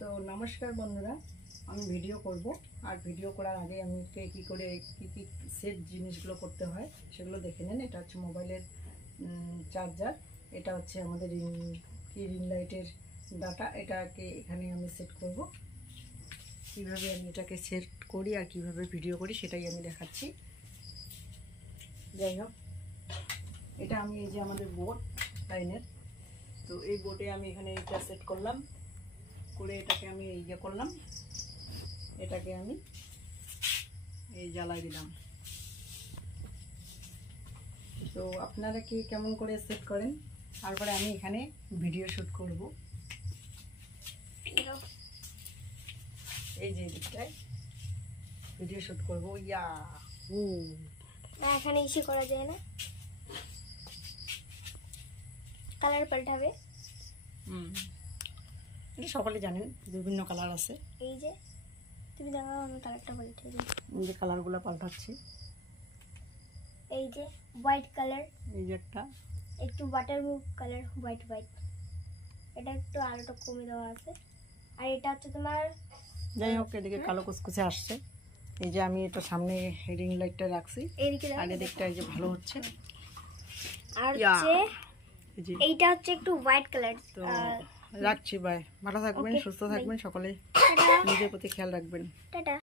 তো নমস্কার বন্ধুরা, আমি ভিডিও করব। আর ভিডিও করার আগে আমি কী করে কী সেট জিনিসগুলো করতে হয় সেগুলো দেখে নেন। এটা হচ্ছে মোবাইলের চার্জার, এটা হচ্ছে আমাদের রিং লাইটের ডাটা। এটাকে এখানে আমি সেট করব। কীভাবে আমি এটাকে সেট করি আর কিভাবে ভিডিও করি সেটাই আমি দেখাচ্ছি। যাই হোক, এটা আমি এই যে আমাদের বোর্ড লাইনের, তো এই বোর্ডে আমি এখানে এটা সেট করলাম, করে এটাকে আমি এই যে করলাম, এটাকে আমি এই জ্বালাই দিলাম। তো আপনারা কি কেমন করে সেট করেন? তারপরে আমি এখানে ভিডিও শ্যুট করব। এই যে দিকটায় ভিডিও শ্যুট করব। ইয়া এখানে ইস্যু করা যায় না, কালার পাল্টাবে। এটা সকলে জানেন, বিভিন্ন কালার আছে। এই যে তুমি দেখো, আমি কালারটা পাল্টে দিই। এই যে কালারগুলো পাল্টাচ্ছি। এই যে হোয়াইট কালার, এই যে একটা একটু butter move colour, white white. এটা একটু আলোটা কমে দেওয়া আছে। আর এটা হচ্ছে তোমার, যাই হোক, এদিকে কালো কুচকুচে আসছে। এই যে আমি এটা সামনে রিং লাইটটা রাখছি, এইদিকে আর এদিকটা এই যে ভালো হচ্ছে। আর হচ্ছে এই যে এইটা হচ্ছে একটু হোয়াইট কালার। তো রাখছি, বাই। ভালো থাকবেন, সুস্থ থাকবেন সকলে, নিজের প্রতি খেয়াল রাখবেন। টাটা।